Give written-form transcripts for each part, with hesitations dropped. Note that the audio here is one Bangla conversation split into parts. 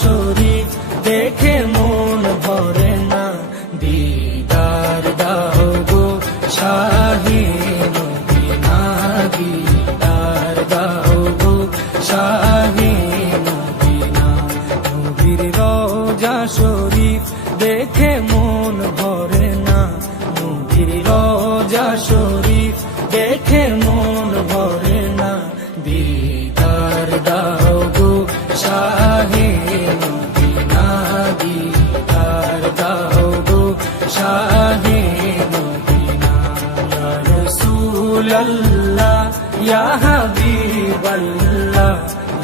শরীফ দেখে মন ভরে না, দিদার দাও গো শাহে মদিনা, দিদার দাও গো শাহে মদিনা। নবীর রওজা শরীফ দেখে মন ভরে না, নবীর রওজা শরীফ দেখে মন ভরে না, দিদার দাও গো শাহে মদিনা, দিদার দাও গো শাহে মদিনা। ইয়া রাসূলাল্লাহ ইয়া হাবিবাল্লাহ,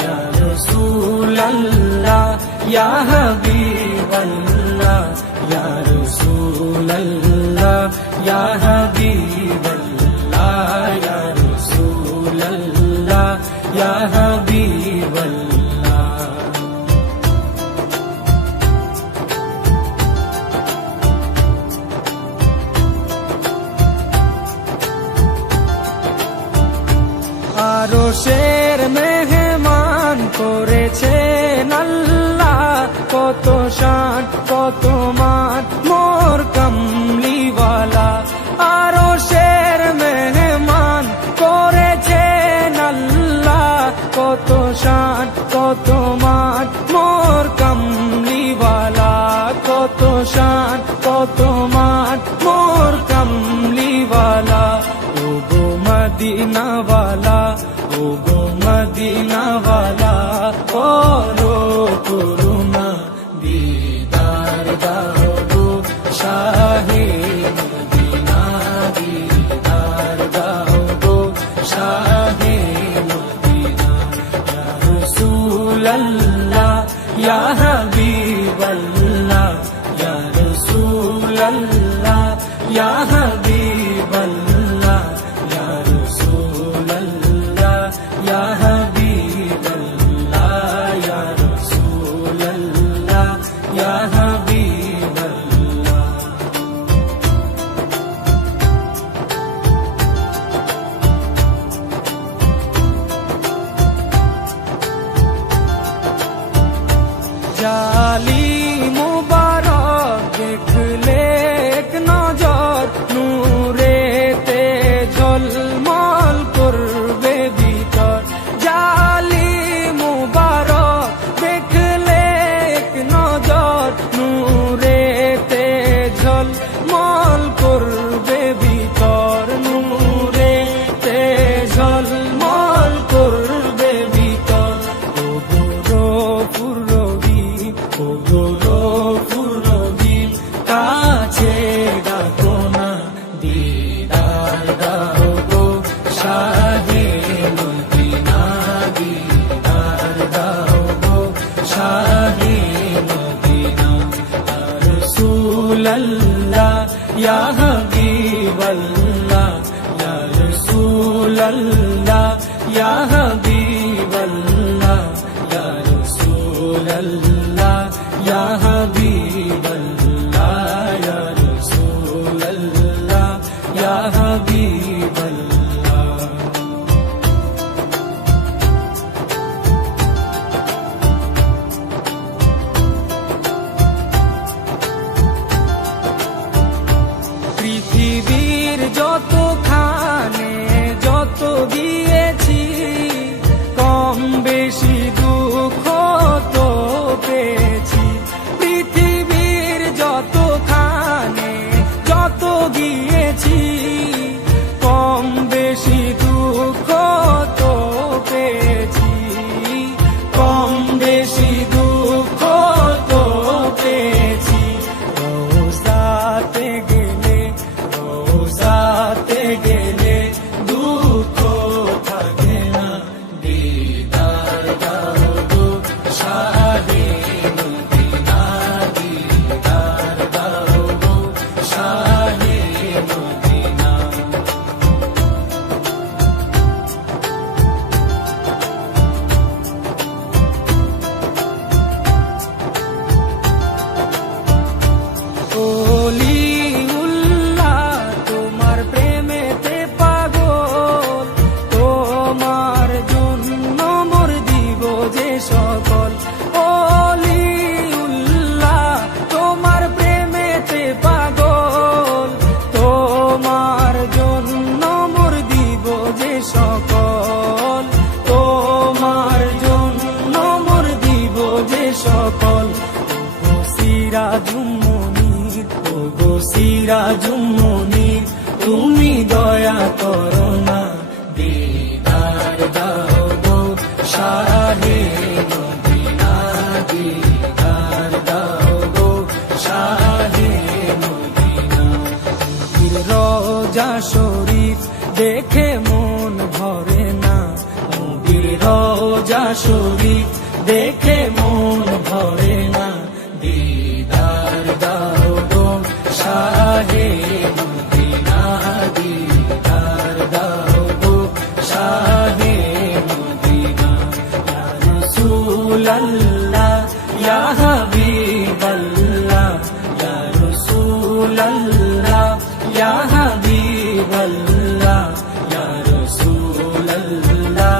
ইয়া রাসূলাল্লাহ ইয়া হাবিবাল্লাহ, ইয়া রাসূলাল্লাহ ইয়া হাবিবাল্লাহ, ইয়া রাসূলাল্লাহ ইয়া হাবিবাল্লাহ। আরশের মেহমান করেছেন আল্লাহ, কত শান কত মান মোর কামলিওয়ালা। আরশের মেহমান করেছেন আল্লাহ, কত শান কত মান মোর কামলিওয়ালা, কত শান কত মান মোর কামলিওয়ালা। ও গো মদিনাওয়ালা, ও গো মদিনাওয়ালা, করো করুণা, দিদার দাও গো শাহে মদিনা, দিদার দাও গো শাহে মদিনা। ইয়া রাসূলাল্লাহ ইয়া হাবিবাল্লাহ, ইয়া রাসূলাল্লাহ ইয়া হাবিবাল্লাহ, ইয়া রাসূলাল্লাহ ইয়া হাবিবাল্লাহ, ইয়া রাসূলাল্লাহ ইয়া হাবিবাল্লাহ। জালি মুবারক দেখলে এক নজর, নূরেতে ঝলমল করবে ভিতর। জালি মুবারক দেখলে এক নজর, নূরেতে ঝলমল করবে ভিতর, নূরেতে ঝলমল করবে ভিতর। ও গৌরবপুর রহিম, ও গৌরবপুর রহিম, কাছে ডাকো না, দিদার দাও গো শাহে মদিনা, দিদার দাও গো শাহে মদিনা। ইয়া রাসূলাল্লাহ ইয়া হাবিবাল্লাহ, ইয়া রাসূলাল্লাহ ইয়া হাবিবাল্লাহ, ইয়া রাসূলাল্লাহ ইয়া হাবিবাল্লাহ, ইয়া রাসূলাল্লাহ ইয়া হাবিবাল্লাহ। পৃথিবীর যতখানে যত দিয়েছি, কম বেশি দুঃখ তো পেয়েছি। পৃথিবীর যতখানে যত গিয়েছি, কম বেশি দুঃখ তো পেয়েছি, কম বেশি দুঃখ তো পেয়েছি। রওজাতে গেলে, রওজাতে গেলে দুঃখ থাকে না, দিদার দাও গো শাহে মদিনা, দিদার দাও গো শাহে মদিনা। ওলিউল্লাহ তোমার প্রেমেতে পাগল, তোমার জন্য মোর দিব যে সকল। ওলি সিরাজুম মুনির তুমি দয়া করো না, দিদার দাও গো শাহে মদিনা, দিদার দাও গো শাহে মদিনা। রোজা শরীফ দেখে মন ভরে না, নবীর রোজা শরীফ দেখে মন ভরে না, দিদার দাও গো শাহে মদিনা, দিদার দাও গো শাহে মদিনা। ইয়া রাসূলাল্লাহ ইয়া হাবিবাল্লাহ, ইয়া রাসূলাল্লাহ ইয়া হাবিবাল্লাহ, ইয়া রাসূলাল্লাহ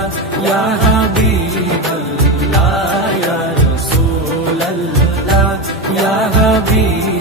ইয়া হাবিবাল্লাহ, ইয়া রাসূলাল্লাহ ইয়া হাবিবাল্লাহ।